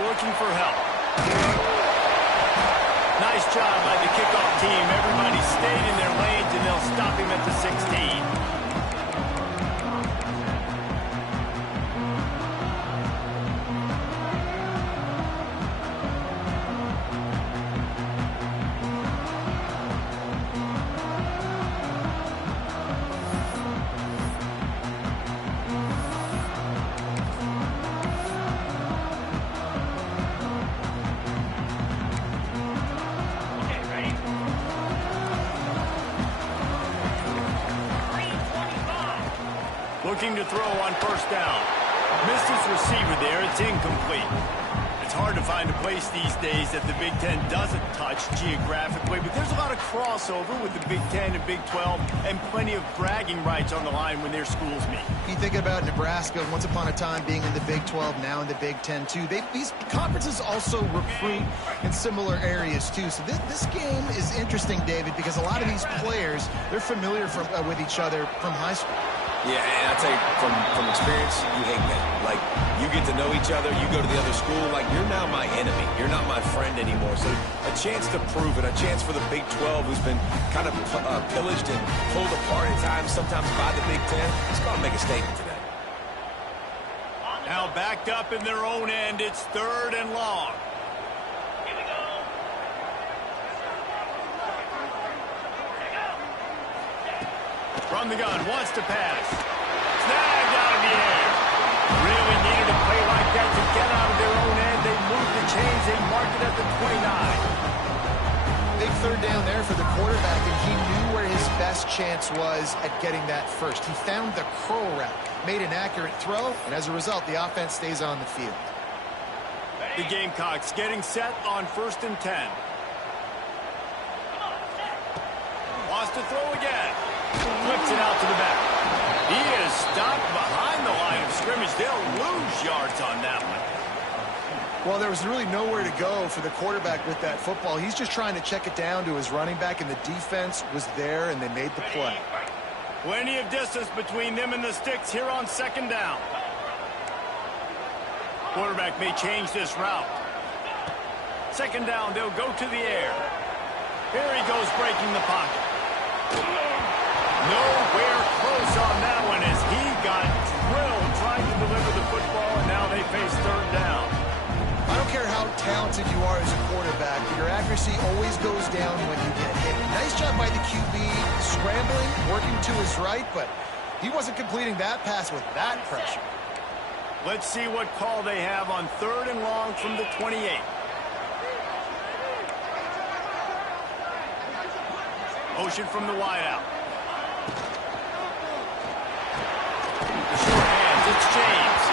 looking for help. Nice job by the kickoff team. Everybody stayed in their lanes, and they'll stop him at the 16. Looking to throw on first down. Missed his receiver there. It's incomplete. It's hard to find a place these days that the Big Ten doesn't touch geographically, but there's a lot of crossover with the Big Ten and Big 12 and plenty of bragging rights on the line when their schools meet. You think about Nebraska, once upon a time being in the Big 12, now in the Big 10 too. These conferences also recruit in similar areas too. So this game is interesting, David, because a lot of these players, they're familiar with each other from high school. Yeah, and I tell you, from experience, you hate that. Like, you get to know each other, you go to the other school, like, you're now my enemy. You're not my friend anymore. So a chance to prove it, a chance for the Big 12, who's been kind of pillaged and pulled apart at times, sometimes by the Big 10. It's going to make a statement today. Now backed up in their own end, it's 3rd and long. From the gun, wants to pass. Snagged out of the air. Really needed a play like that to get out of their own end. They moved the chains. They marked it at the 29. Big 3rd down there for the quarterback, and he knew where his best chance was at getting that first. He found the curl route, made an accurate throw, and as a result, the offense stays on the field. The Gamecocks getting set on 1st and 10. Wants to throw again. Flips it out to the back. He is stopped behind the line of scrimmage. They'll lose yards on that one. Well, there was really nowhere to go for the quarterback with that football. He's just trying to check it down to his running back, and the defense was there, and they made the play. Plenty of distance between them and the sticks here on 2nd down. Quarterback may change this route. 2nd down, they'll go to the air. Here he goes, breaking the pocket. Nowhere close on that one as he got drilled trying to deliver the football, and now they face 3rd down. I don't care how talented you are as a quarterback, but your accuracy always goes down when you get hit. Nice job by the QB, scrambling, working to his right, but he wasn't completing that pass with that pressure. Let's see what call they have on 3rd and long from the 28. Motion from the wideout. The short hands, it's James.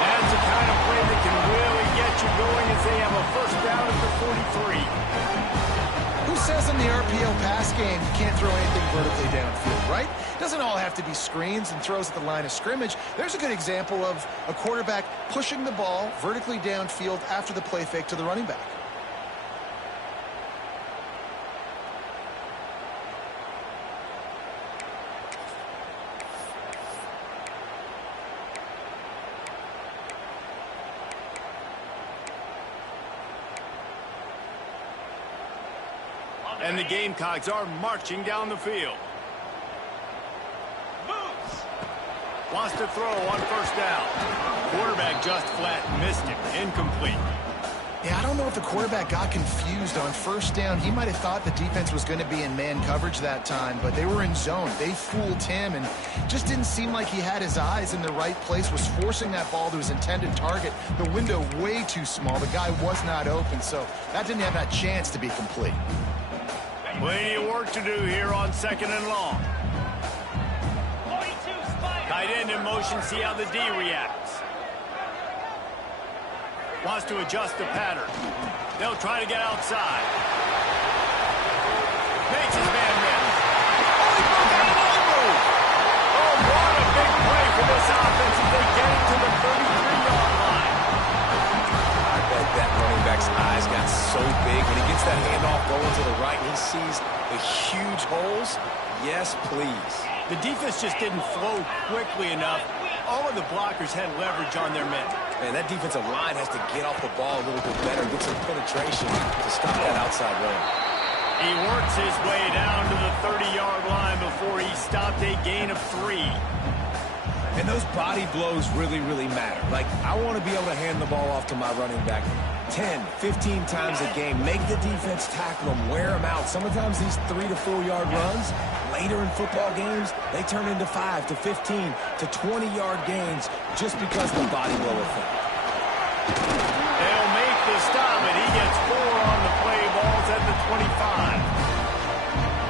That's the kind of play that can really get you going as they have a 1st down at the 43. Who says in the RPO pass game you can't throw anything vertically downfield, right? It doesn't all have to be screens and throws at the line of scrimmage. There's a good example of a quarterback pushing the ball vertically downfield after the play fake to the running back. And the Gamecocks are marching down the field. Wants to throw on 1st down. Quarterback just flat missed it. Incomplete. Yeah, I don't know if the quarterback got confused on 1st down. He might have thought the defense was going to be in man coverage that time, but they were in zone. They fooled him and just didn't seem like he had his eyes in the right place, was forcing that ball to his intended target. The window way too small. The guy was not open, so that didn't have that chance to be complete. Plenty of work to do here on 2nd and long. Tight end in motion, see how the D reacts. Wants to adjust the pattern. They'll try to get outside. Makes his man miss. Oh, what a big play for this offense as they get it to the 33-yard line. I bet that running back's eyes got so big when he gets that handoff going to the right and he sees the huge holes. Yes, please. The defense just didn't flow quickly enough. All of the blockers had leverage on their men. Man, that defensive line has to get off the ball a little bit better, get some penetration to stop that outside run. He works his way down to the 30-yard line before he stopped a gain of 3. And those body blows really, really matter. Like, I want to be able to hand the ball off to my running back 10, 15 times a game. Make the defense tackle them, wear them out. Sometimes these 3 to 4 yard runs, later in football games, they turn into 5 to 15 to 20-yard gains just because of the body blow effect. They'll make the stop, and he gets 4 on the play. Ball's at the 25.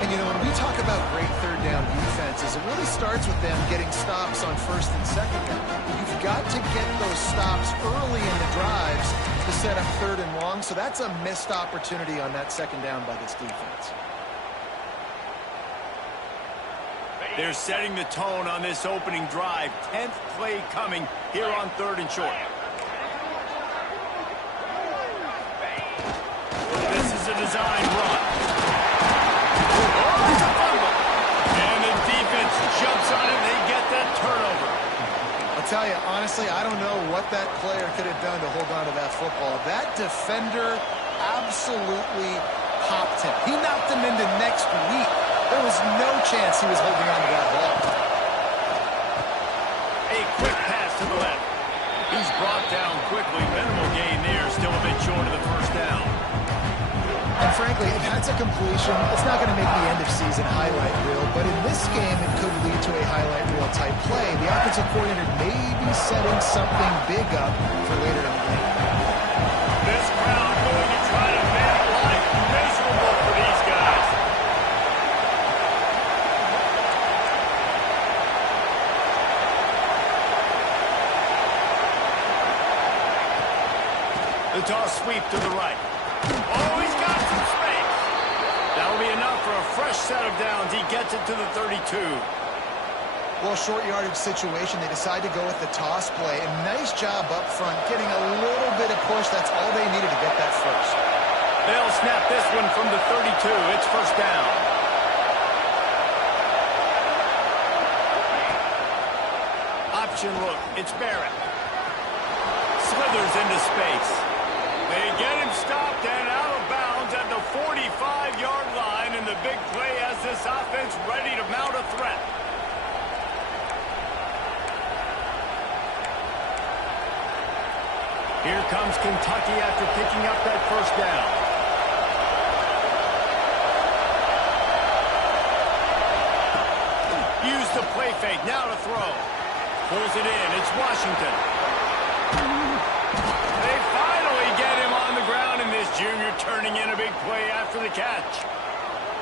And, you know, when we talk about great third down defenses, it really starts with them getting stops on first and second down. You've got to get those stops early in the drives to set up third and long, so that's a missed opportunity on that second down by this defense. They're setting the tone on this opening drive. 10th play coming here on 3rd and short. This is a design run. Jumps on it, they get that turnover. I'll tell you, honestly, I don't know what that player could have done to hold on to that football. That defender absolutely popped him. He knocked him into next week. There was no chance he was holding on to that ball. A quick pass to the left. He's brought down quickly. Minimal gain there, still a bit short of the first down. And frankly, if that's a completion, it's not going to make the end-of-season highlight reel, but in this game, it could lead to a highlight reel type play. The offensive coordinator may be setting something big up for later in the game. This crowd going to try to make life miserable for these guys. The toss sweep to the right. Oh, he's got some space. That'll be enough for a fresh set of downs. He gets it to the 32. Well, short yardage situation, they decide to go with the toss play. And nice job up front, getting a little bit of push. That's all they needed to get that first. They'll snap this one from the 32. It's first down. Option look. It's Barrett. Slithers into space. They get him stopped and out of bounds at the 45-yard line, and the big play has this offense ready to mount a threat. Here comes Kentucky after picking up that first down. Use the play fake, now to throw. Pulls it in, it's Washington. They finally get him on the ground, and this junior turning in a big play after the catch.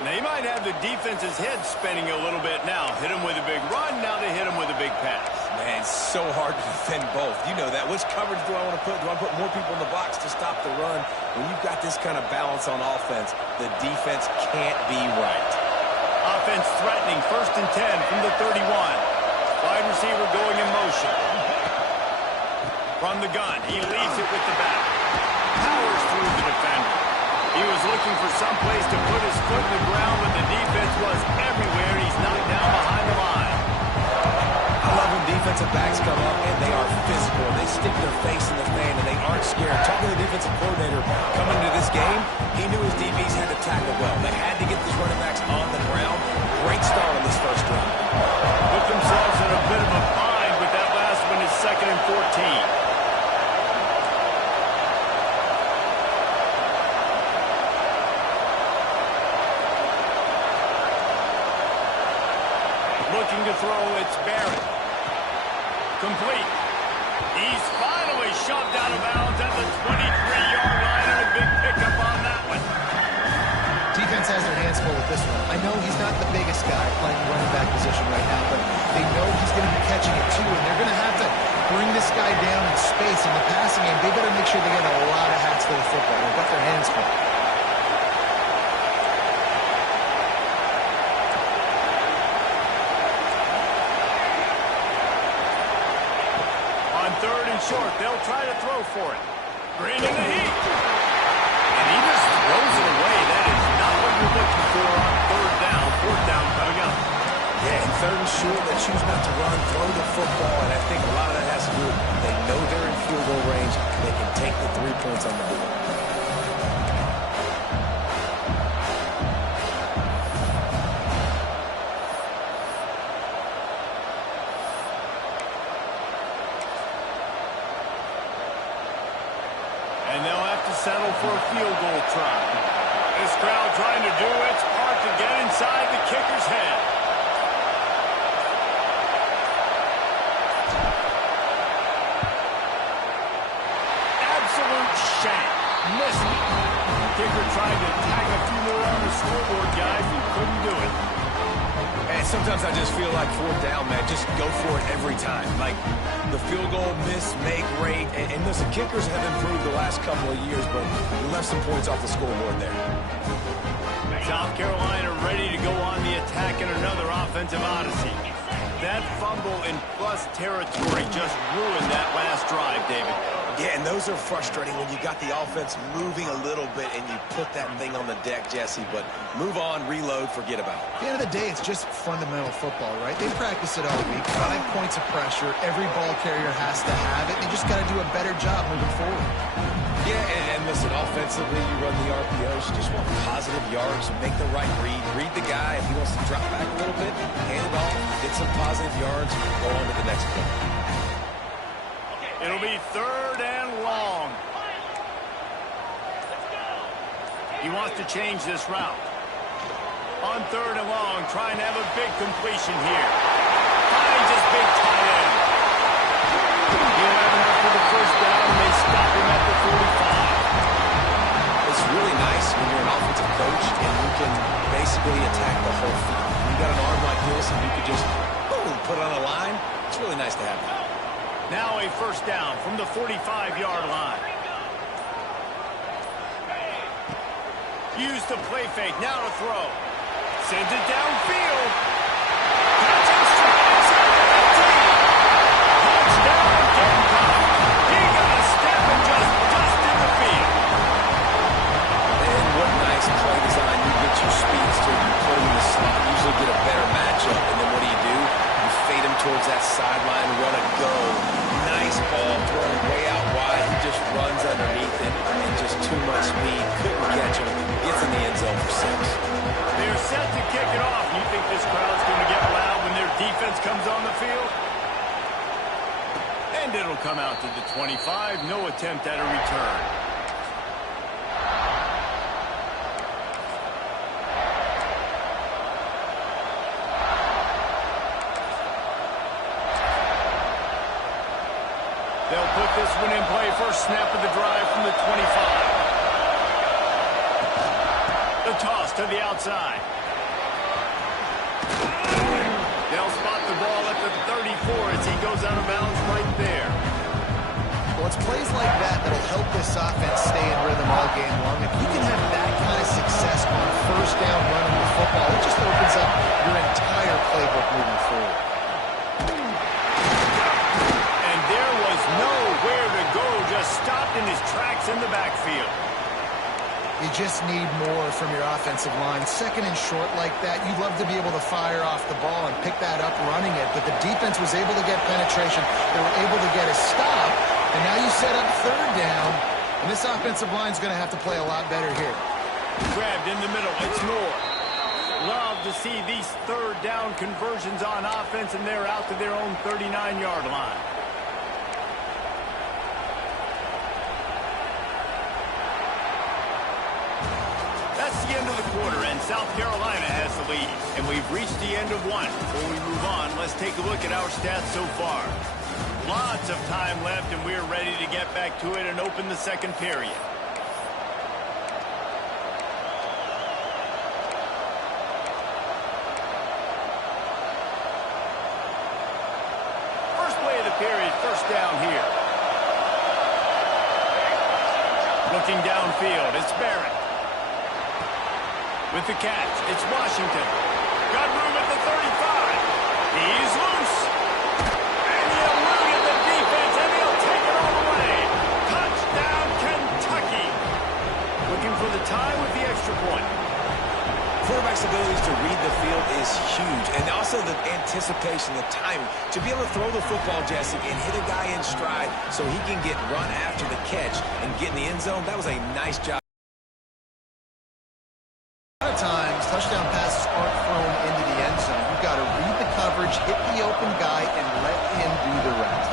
They might have the defense's head spinning a little bit now. Hit him with a big run, now they hit him with a big pass. Man, it's so hard to defend both. You know that. Which coverage do I want to put? Do I put more people in the box to stop the run? When you've got this kind of balance on offense, the defense can't be right. Offense threatening, 1st and 10 from the 31. Wide receiver going in motion. From the gun, he leaves it with the back. Powers through the defender. He was looking for some place to put his foot in the ground, but the defense was everywhere. He's knocked down behind the line. I love when defensive backs come up and they are physical. They stick their face in the fan and they aren't scared. Talking to the defensive coordinator coming into this game, he knew his DBs had to tackle well. They had to get these running backs on the ground. Great start on this first drive. Put themselves in a bit of a bind, but that last one is 2nd and 14. Looking to throw, it's Barrett. Complete. He's finally shoved out of bounds at the 23-yard line, and a big pickup on that one. Defense has their hands full with this one. I know he's not the biggest guy playing the running back position right now, but they know he's going to be catching it too, and they're going to have to bring this guy down in space in the passing game. They better make sure they get a lot of hats to the football. They've got their hands full. Short, they'll try to throw for it. Green in the heat. And he just throws it away. That is not what you're looking for on 3rd down. 4th down coming up. Yeah, 3rd and short, they choose not to run, throw the football, and I think a lot of that has to do with they know they're in field goal range, they can take the 3 points on the board. And they'll have to settle for a field goal try. This crowd trying to do its part to get inside the kicker's head. Absolute shank. Missed it. Kicker tried to tag a few more on the scoreboard, guys, and couldn't do it. And sometimes I just feel like fourth down, man, just go for it every time. Like the field goal miss, make rate, and listen, kickers have improved the last couple of years, but left some points off the scoreboard there. South Carolina ready to go on the attack in another offensive odyssey. That fumble in plus territory just ruined that last drive, David. Yeah, and those are frustrating when you got the offense moving a little bit and you put that thing on the deck, Jesse. But move on, reload, forget about it. At the end of the day, it's just fundamental football, right? They practice it all week. 5 points of pressure. Every ball carrier has to have it. They just got to do a better job moving forward. Yeah, and listen, offensively, you run the RPOs. You just want positive yards, make the right read. Read the guy. If he wants to drop back a little bit, hand it off, get some positive yards, go on to the next play. It'll be 3rd and long. He wants to change this route. On 3rd and long, trying to have a big completion here. Finds his big tight end. He'll have enough for the first down, and they stop him at the 45. It's really nice when you're an offensive coach and you can basically attack the whole field. You got an arm like this and you could just, boom, put it on a line. It's really nice to have that. Now a first down from the 45-yard line. Use the play fake, now to throw. Sends it downfield. Catching strides at 15. Touchdown, Gamecock. He got a step and just dusted the field. And what nice play design. You get your speedster, you put him in the slot, usually get a better matchup, and then what do? You fade him towards that sideline, run a go. Nice ball thrown way out wide. He just runs underneath it and just too much speed. Couldn't catch him. Gets in the end zone for 6. They're set to kick it off. You think this crowd's going to get loud when their defense comes on the field? And it'll come out to the 25. No attempt at a return. They'll put this one in play. First snap of the drive from the 25. The toss to the outside. They'll spot the ball at the 34 as he goes out of bounds right there. Well, it's plays like that that'll help this offense stay in rhythm all game long. If you can have that kind of success on first down running the football, it just opens up your entire playbook moving forward. Nowhere to go, just stopped in his tracks in the backfield. You just need more from your offensive line. 2nd and short like that, you'd love to be able to fire off the ball and pick that up running it, but the defense was able to get penetration. They were able to get a stop, and now you set up 3rd down, and this offensive line is going to have to play a lot better here. Grabbed in the middle, it's Moore. Love to see these 3rd down conversions on offense, and they're out to their own 39-yard line. The end of the quarter, and South Carolina has the lead, and we've reached the end of one. Before we move on, let's take a look at our stats so far. Lots of time left, and we're ready to get back to it and open the 2nd period. First play of the period, first down here. Looking downfield, it's Barrett. With the catch, it's Washington. Got room at the 35. He's loose. And he eluded the defense, and he'll take it all the way. Touchdown, Kentucky. Looking for the tie with the extra point. Quarterback's abilities to read the field is huge, and also the anticipation, the timing, to be able to throw the football, Jesse, and hit a guy in stride so he can get run after the catch and get in the end zone. That was a nice job. A lot of times, touchdown passes aren't thrown into the end zone. You've got to read the coverage, hit the open guy, and let him do the rest.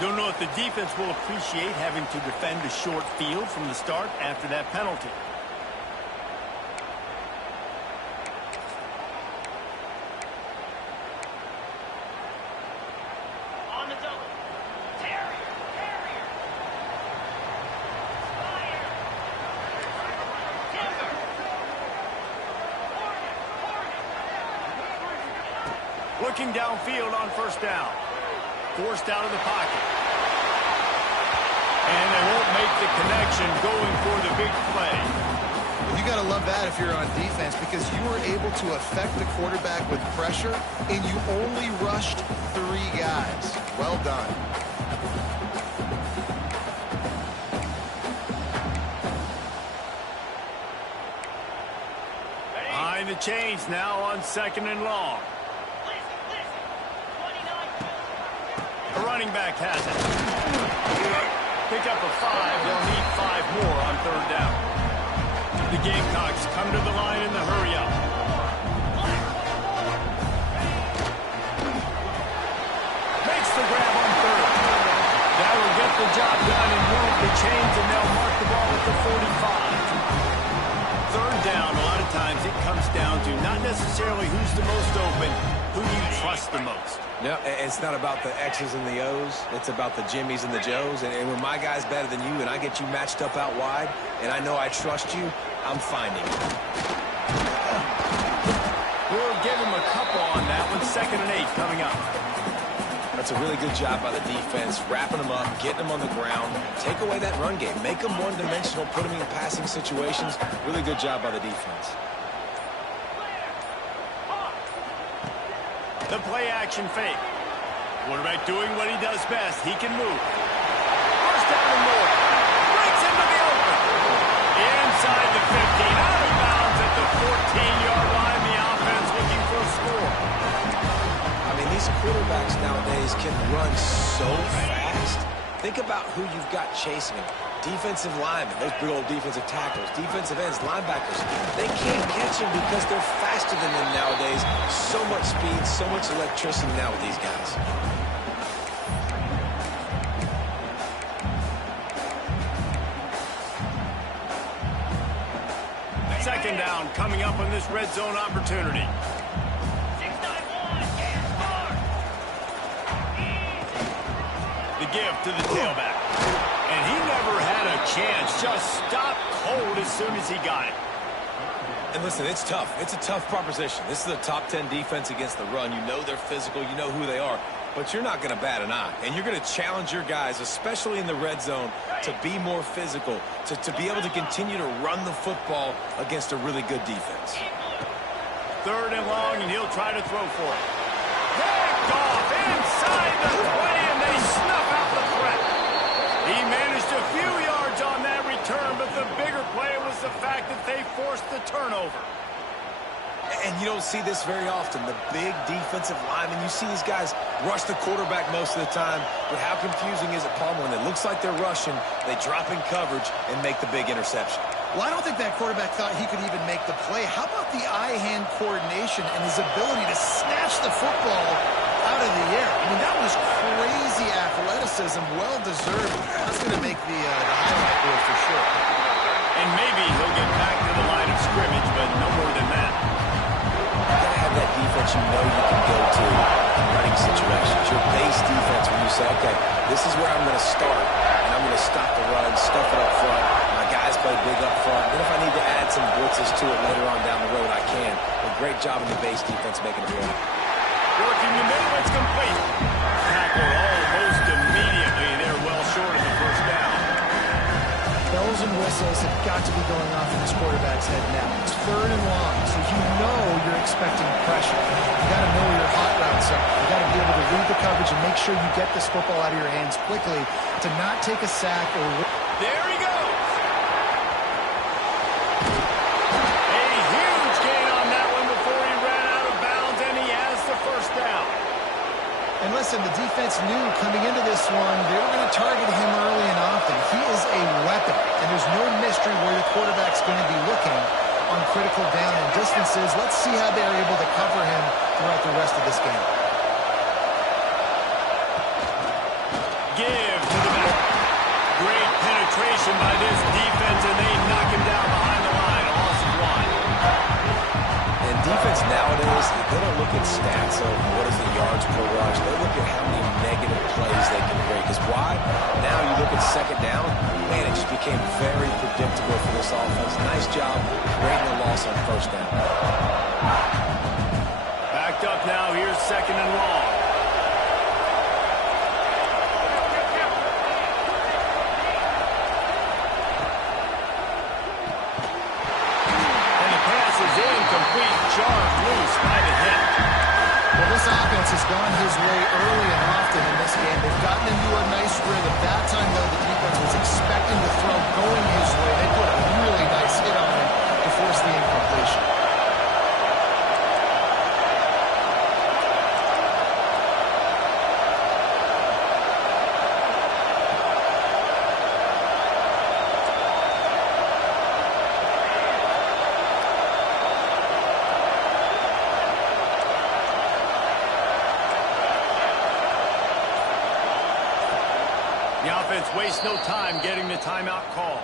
Don't know if the defense will appreciate having to defend a short field from the start after that penalty. On the double. Terrier. Fire. Timber. Looking downfield on first down. Forced out of the pocket. And they won't make the connection going for the big play. You got to love that if you're on defense, because you were able to affect the quarterback with pressure, and you only rushed 3 guys. Well done. Behind the chains now on 2nd and long. The running back has it. Pick up a 5. They'll need 5 more on 3rd down. The Gamecocks come to the line in the hurry-up. Makes the grab on 3rd. That will get the job done and move the chains, and they'll mark the ball at the 45. 3rd down, a lot of times it comes down to not necessarily who's the most open, who do you trust the most. No, it's not about the X's and the O's. It's about the Jimmies and the Joes. And when my guy's better than you and I get you matched up out wide and I know I trust you, I'm finding it. We'll give him a couple on that one. 2nd and 8 coming up. That's a really good job by the defense, wrapping them up, getting them on the ground. Take away that run game. Make them one-dimensional, put them in passing situations. Really good job by the defense. The play-action fake. Quarterback doing what he does best. He can move. First down and more. Breaks into the open. Inside the 15. Out of bounds at the 14-yard line. The offense looking for a score. I mean, these quarterbacks nowadays can run so fast. Think about who you've got chasing them. Defensive linemen, those big old defensive tackles, defensive ends, linebackers. They can't catch them because they're faster than them nowadays. So much speed, so much electricity now with these guys. Second down coming up on this red zone opportunity. 6-9-1. The give to the tailback. And he never had a chance. Just stopped cold as soon as he got it. And listen, it's tough. It's a tough proposition. This is a top 10 defense against the run. You know they're physical. You know who they are. But you're not going to bat an eye. And you're going to challenge your guys, especially in the red zone, to be more physical, to be able to continue to run the football against a really good defense. 3rd and long, and he'll try to throw for it. Picked off inside the 20, and they snuff out the threat. He managed a few yards on that return, but the bigger play was the fact that they forced the turnover. And you don't see this very often. The big defensive linemen, you see these guys rush the quarterback most of the time, but how confusing is it, Palmer, when it looks like they're rushing, they drop in coverage and make the big interception? Well, I don't think that quarterback thought he could even make the play. How about the eye-hand coordination and his ability to snatch the football out of the air? I mean, that was crazy athleticism, well-deserved. That's going to make the highlight reel for sure. And maybe he'll get back to the line of scrimmage, but no more than that. You got to have that defense you know you can go to in running situations. Your base defense when you say, okay, this is where I'm going to start, and I'm going to stop the run, stuff it up front. My guys play big up front. Then if I need to add some blitzes to it later on down the road, I can. But great job in the base defense making it work. Working the middle, it's complete. Tackle almost immediately. They're well short of the first down. bells and whistles have got to be going off in this quarterback's head now. It's 3rd and long, so you know you're expecting pressure. You got to know where your hot routes are. You got to be able to read the coverage and make sure you get this football out of your hands quickly to not take a sack or... There he goes. A huge gain on that one before he ran out of bounds, and he has the first down. And listen, the defense knew coming into this one, they were going to target him early and often. He is a weapon, and there's no mystery where the quarterback's going to be looking on critical down and distances. Let's see how they're able to cover him throughout the rest of this game. Give to the back. Great penetration by this defense, and they knock him down behind the line. Loss of 1. And defense nowadays, they don't look at stats of what is the yards per rush. They look at how many negative plays they can create. Because why? Now you look at 2nd down, man, it just became very predictable for this offense. Nice job creating a loss on 1st down. Backed up now. Here's 2nd and long. Complete, charge loose by the hit. Well, this offense has gone his way early and often in this game. They've gotten into a nice rhythm. That time, though, the defense was expecting the throw going his way. They put a really nice hit on him to force the incompletion. The offense wastes no time getting the timeout call.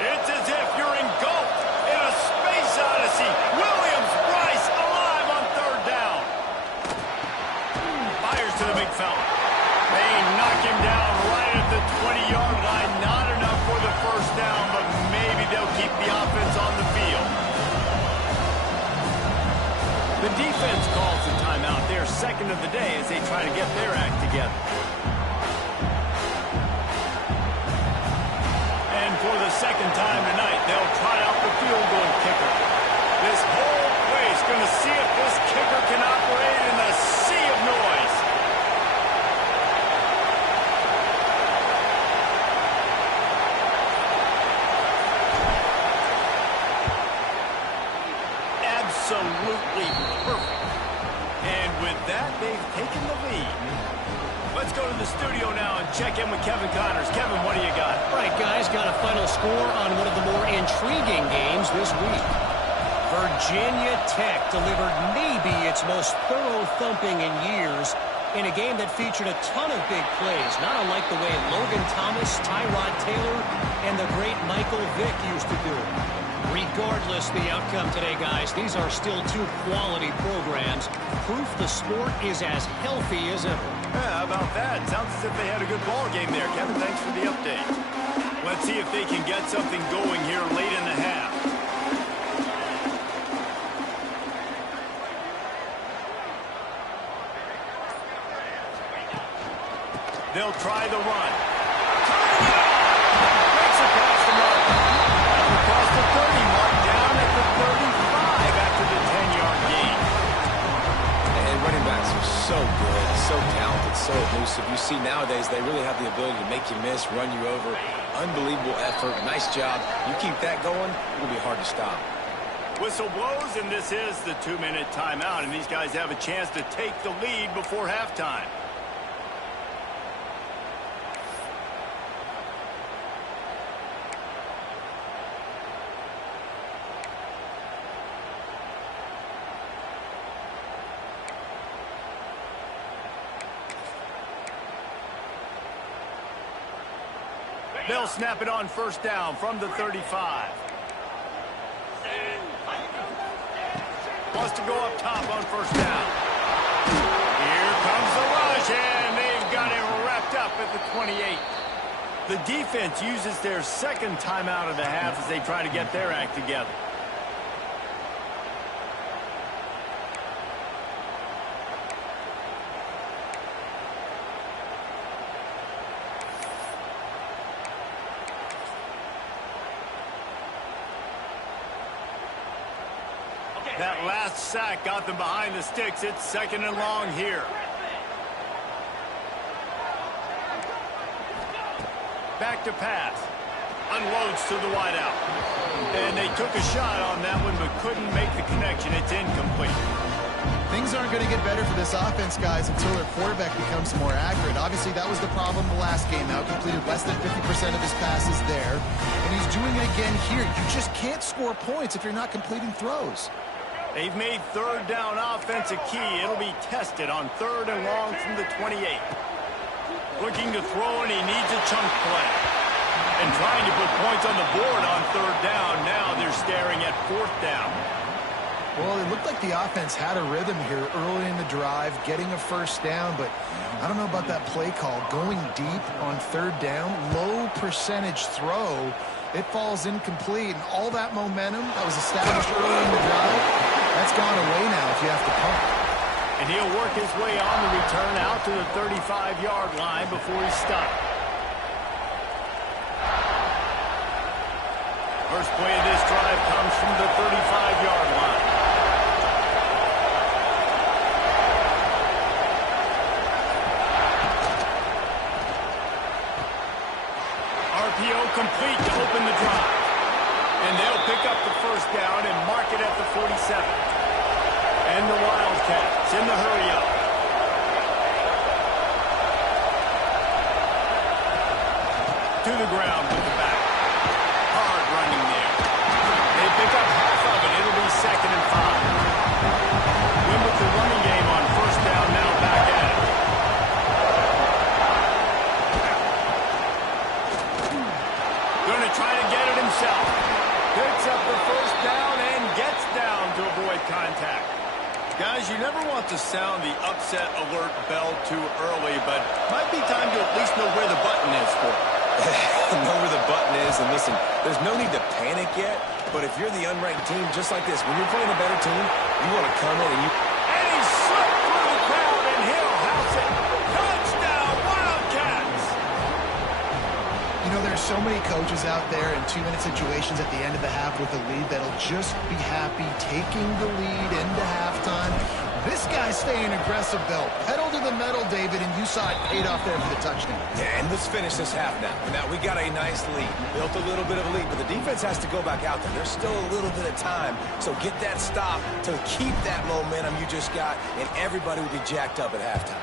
It's as if you're engulfed in a space odyssey. Williams, Bryce, alive on 3rd down. Fires to the big fella. They knock him down right at the 20-yard line. Not enough for the 1st down, but maybe they'll keep the offense on the field. The defense calls the timeout. They're 2nd of the day as they try to get their act together. And for the 2nd time tonight, they'll try out the field goal kicker. This whole place going to see if this kicker can operate in the sea of noise. Absolutely perfect. And with that, they've taken the lead. Let's go to the studio now and check in with Kevin Connors. Kevin, what do you got? All right, guys, got a final score on one of the more intriguing games this week. Virginia Tech delivered maybe its most thorough thumping in years in a game that featured a ton of big plays, not unlike the way Logan Thomas, Tyrod Taylor, and the great Michael Vick used to do it. Regardless the outcome today, guys, these are still 2 quality programs. Proof the sport is as healthy as ever. Yeah, how about that? Sounds as if they had a good ball game there. Kevin, thanks for the update. Let's see if they can get something going here late in the half. They'll try the run. Makes it past the mark. Across the 30 mark, down at the 35 after the 10-yard gain. And running backs are so good, so talented, so elusive. You see nowadays they really have the ability to make you miss, run you over. Unbelievable effort. Nice job. You keep that going, it'll be hard to stop. Whistle blows, and this is the 2-minute timeout, and these guys have a chance to take the lead before halftime. They'll snap it on 1st down from the 35. Wants to go up top on 1st down. Here comes the rush, and they've got him wrapped picked up at the 28. The defense uses their second timeout of the half as they try to get their act together. That last sack got them behind the sticks. It's second and long here. Back to pass. Unloads to the wideout. And they took a shot on that one but couldn't make the connection. It's incomplete. Things aren't going to get better for this offense, guys, until their quarterback becomes more accurate. Obviously, that was the problem the last game out. Completed less than 50% of his passes there. And he's doing it again here. You just can't score points if you're not completing throws. They've made third down offense a key. It'll be tested on third and long from the 28. Looking to throw, and he needs a chunk play. And trying to put points on the board on third down. Now they're staring at fourth down. Well, it looked like the offense had a rhythm here early in the drive, getting a first down, but I don't know about that play call. Going deep on third down, low percentage throw, it falls incomplete, and all that momentum that was established early in the drive, that's gone away now if you have to punt. And he'll work his way on the return out to the 35-yard line before he's stopped. First play of this drive comes from the 35-yard line. RPO complete to open the drive. And they'll pick up the first down and mark it at the 47. And the Wildcats in the hurry-up. To the ground with the back. Hard running there. They pick up half of it. It'll be second and 5. Win with the running game on first down, now back at it. Going to try to get it himself. Picks up the first down and gets down to avoid contact. Guys, you never want to sound the upset alert bell too early, but might be time to at least know where the button is for it. Know where the button is, and listen, there's no need to panic yet, but if you're the unranked team, just like this, when you're playing a better team, you want to come in and you... And he slipped through the crowd, and he'll house it. Touchdown, Wildcats! You know, there's so many coaches out there in 2-minute situations at the end of the half with a lead that'll just be happy taking the lead into halftime. This guy's staying aggressive, though. Pedal to the metal, David, and you saw it paid off there for the touchdown. Yeah, and let's finish this half now. Now, we got a nice lead. Built a little bit of a lead, but the defense has to go back out there. There's still a little bit of time, so get that stop to keep that momentum you just got, and everybody will be jacked up at halftime.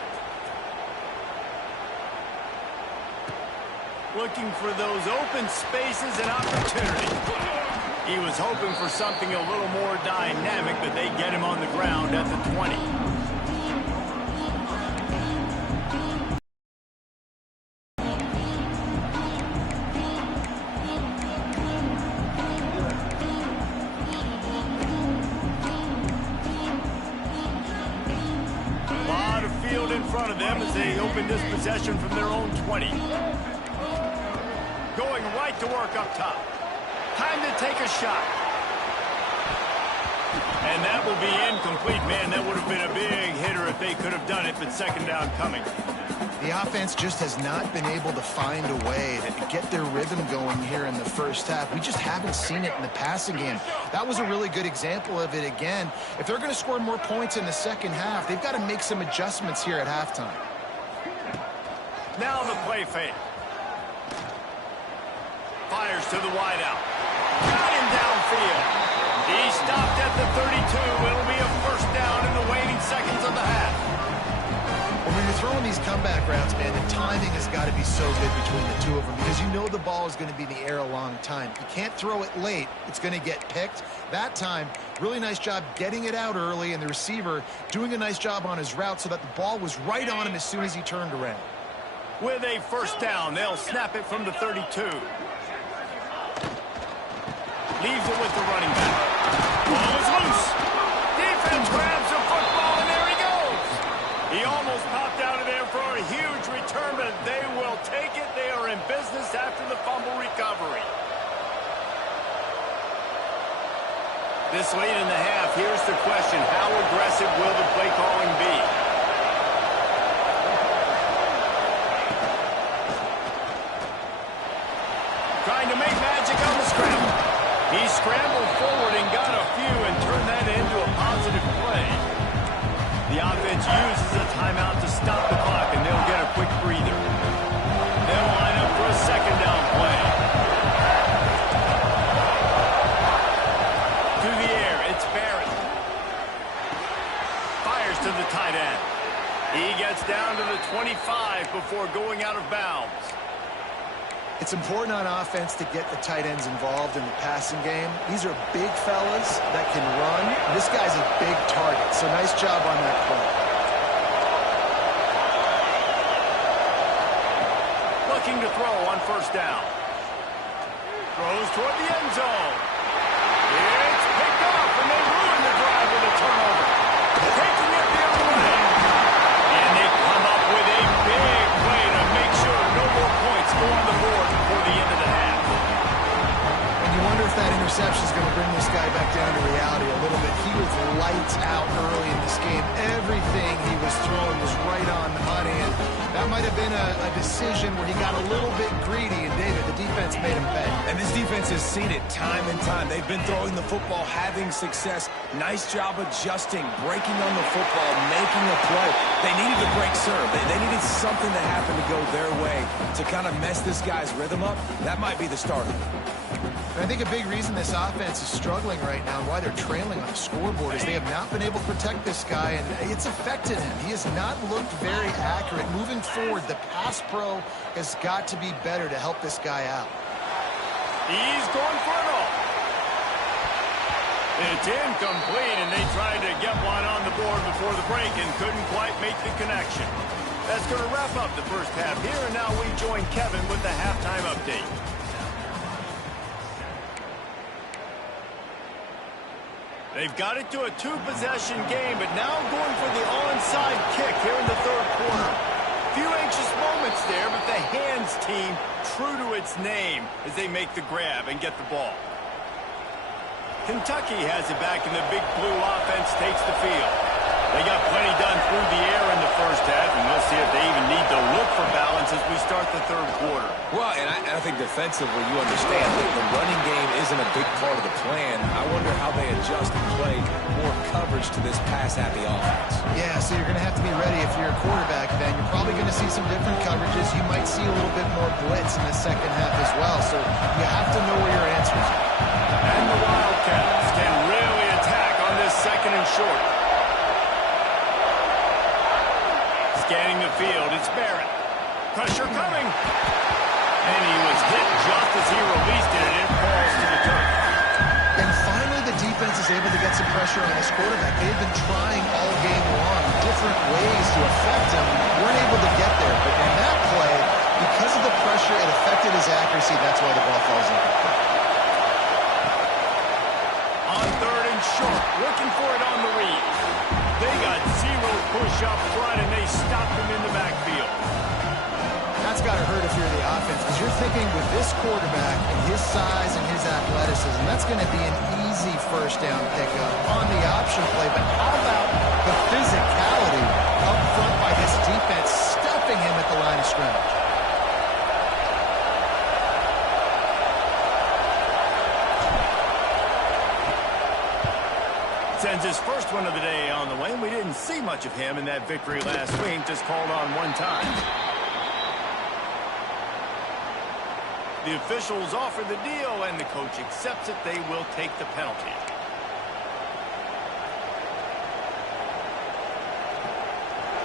Looking for those open spaces and opportunity. He was hoping for something a little more dynamic, but they get him on the ground at the 20. A lot of field in front of them as they open this possession from their own 20. Going right to work up top. Time to take a shot. And that will be incomplete. Man, that would have been a big hitter if they could have done it, but second down coming. The offense just has not been able to find a way to get their rhythm going here in the first half. We just haven't seen it in the passing game. That was a really good example of it again. If they're going to score more points in the second half, they've got to make some adjustments here at halftime. Now the play fake. Fires to the wideout. Got him downfield. He stopped at the 32. It'll be a first down in the waning seconds of the half. Well, when you're throwing these comeback routes, man, the timing has got to be so good between the two of them because you know the ball is going to be in the air a long time. You can't throw it late. It's going to get picked. That time, really nice job getting it out early, and the receiver doing a nice job on his route so that the ball was right on him as soon as he turned around. With a first down, they'll snap it from the 32. Leaves it with the running back. Ball is loose. Defense grabs the football, and there he goes. He almost popped out of there for a huge return, but they This late in the half, here's the question. How aggressive will the play calling be? Trying to make magic on the scramble. He scrambled forward and got a few and turned that into a positive play. The offense uses a timeout to stop the clock, and they'll get a quick breather. They'll line up for a second down play. To the air, it's Barrett. Fires to the tight end. He gets down to the 25 before going out of bounds. It's important on offense to get the tight ends involved in the passing game. These are big fellas that can run. This guy's a big target, so nice job on that play. Looking to throw on first down. Throws toward the end zone. It's picked off, and they ruin the drive with a turnover. Taking it the other way. And they come up with a big play to make sure no more points go on the board before the end of the half. And you wonder if that interception is going to bring this guy back down to reality a little bit. He was lights out early in this game. Everything he was throwing was right on the money, and that might have been a decision where he got a little bit greedy, and David, the defense made him pay. And this defense has seen it time and time. They've been throwing the football, having success. Nice job adjusting, breaking on the football, making a play. They needed to break serve. They needed something to happen to go their way to kind of mess this guy's rhythm up. That might be the starter. And I think a big reason this offense is struggling right now and why they're trailing on the scoreboard is they have not been able to protect this guy, and it's affected him. He has not looked very accurate. Moving forward, the pass pro has got to be better to help this guy out. He's going for it all. It's incomplete, and they tried to get one on the board before the break and couldn't quite make the connection. That's going to wrap up the first half here, and now we join Kevin with the halftime update. They've got it to a two-possession game, but now going for the onside kick here in the third quarter. Few anxious moments there, but the hands team true to its name as they make the grab and get the ball. Kentucky has it back, and the Big Blue offense takes the field. They got plenty done through the air in the first half, and we'll see if they even need to look for balance as we start the third quarter. Well, and I think defensively, you understand that the running game isn't a big part of the plan. I wonder how they adjust and play more coverage to this pass-happy offense. Yeah, so you're going to have to be ready if you're a quarterback, then. You're probably going to see some different coverages. You might see a little bit more blitz in the second half as well, so you have to know where your answers are. And the Wildcats can really attack on this second and short. Scanning the field, it's Barrett. Pressure coming. And he was hit just as he released it, and it falls to the turf. And finally, the defense is able to get some pressure on this quarterback. They've been trying all game long different ways to affect him. Weren't able to get there, but on that play, because of the pressure, it affected his accuracy. That's why the ball falls in. On third and short, looking for it on the read. They got zero push up front, and they stopped him in the backfield. That's got to hurt if you're the offense, because you're thinking with this quarterback and his size and his athleticism, that's going to be an easy first down pickup on the option play. But how about the physicality up front by this defense, stuffing him at the line of scrimmage? Sends his first one of the day on the way. We didn't see much of him in that victory last week, just called on one time. The officials offer the deal, and the coach accepts it. They will take the penalty.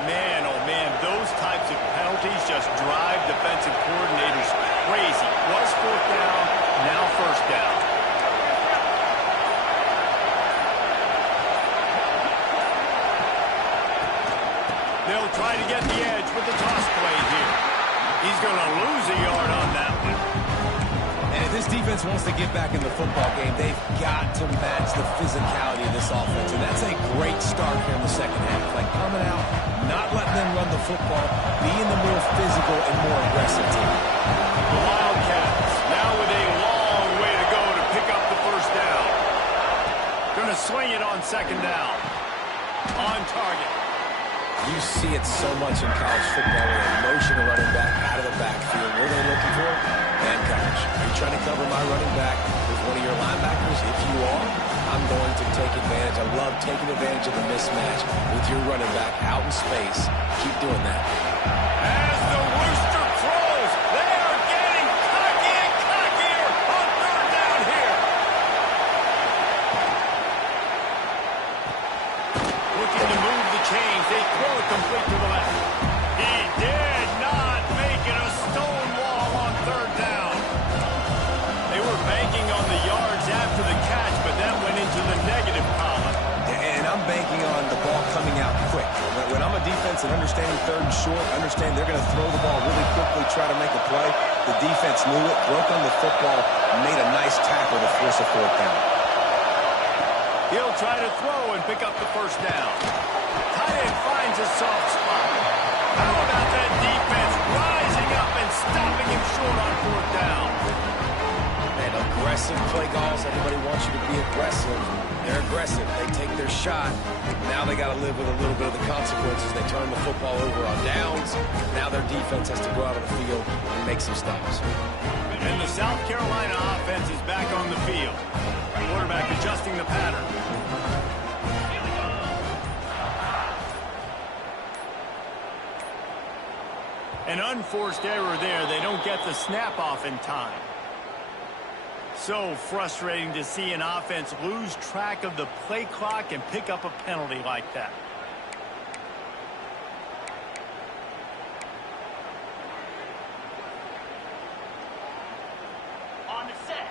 Man, oh man, those types of penalties just drive defensive coordinators crazy. Was fourth down, now first down. They'll try to get the edge with the toss play here. He's going to lose a yard on that one. And if this defense wants to get back in the football game, they've got to match the physicality of this offense. And that's a great start here in the second half. Like coming out, not letting them run the football, being the more physical and more aggressive team. The Wildcats now with a long way to go to pick up the first down. see it so much in college football where they motion a running back out of the backfield. What are they looking for? Man coverage. Are you trying to cover my running back with one of your linebackers? If you are, I'm going to take advantage. I love taking advantage of the mismatch with your running back out in space. Keep doing that. As the rooster crows, they are getting cocky and cockier on third down here. Looking to move the chains. They throw it complete to the left. He did not make it a stone wall on third down. They were banking on the yards after the catch, but that went into the negative column. And I'm banking on the ball coming out quick. When I'm a defense and understanding third and short, understand they're going to throw the ball really quickly, try to make a play. The defense knew it, broke on the football, made a nice tackle to force a fourth down. He'll try to throw and pick up the first down. Tight end finds a soft spot. How about that defense rising up and stopping him short on fourth down? And aggressive play calls. Everybody wants you to be aggressive. They're aggressive. They take their shot. Now they got to live with a little bit of the consequences. They turn the football over on downs. Now their defense has to go out on the field and make some stops. And the South Carolina offense is back on the field. Quarterback adjusting the pattern. An unforced error there. They don't get the snap off in time. So frustrating to see an offense lose track of the play clock and pick up a penalty like that. On the set.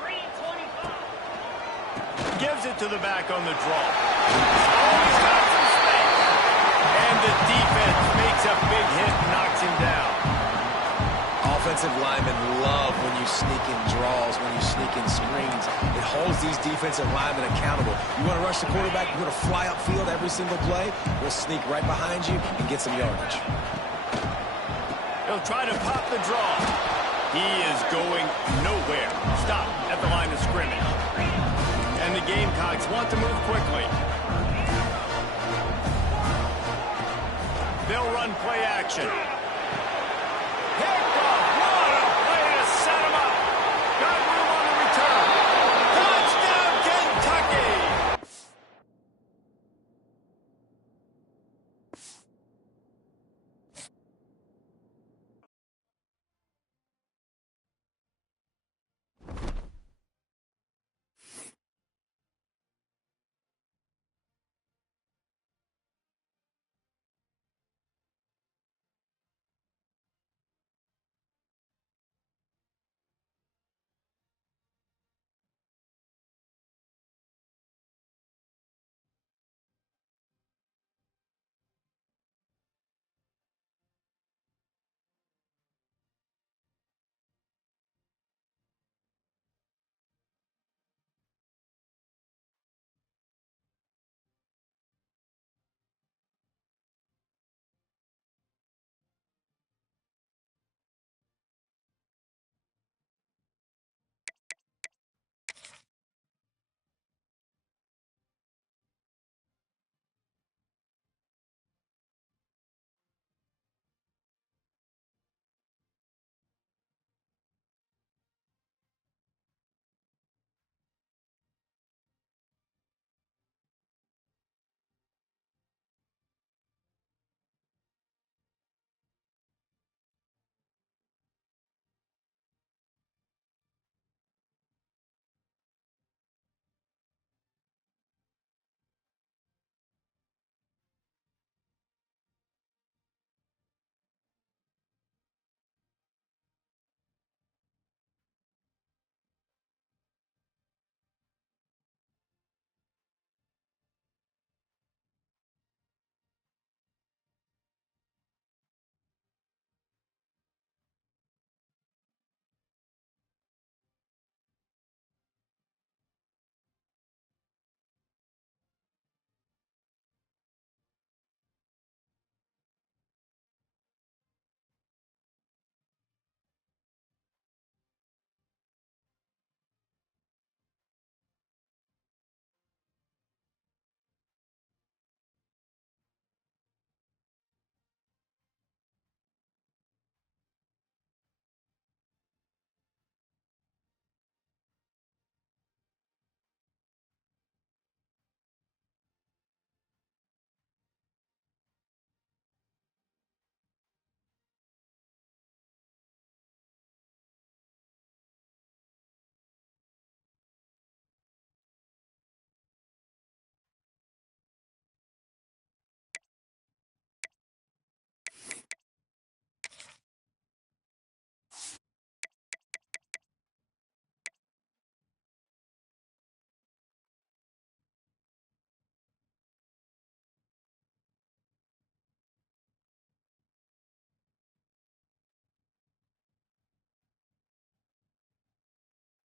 3:25. Gives it to the back on the draw. Always got some space. And the defense makes a big hit and knocks him down. Offensive linemen love when you sneak in draws, when you sneak in screens. It holds these defensive linemen accountable. You want to rush the quarterback, you want to fly upfield every single play, we'll sneak right behind you and get some yardage. He'll try to pop the draw. He is going nowhere. Stop at the line of scrimmage. And the Gamecocks want to move quickly. They'll run play action. Here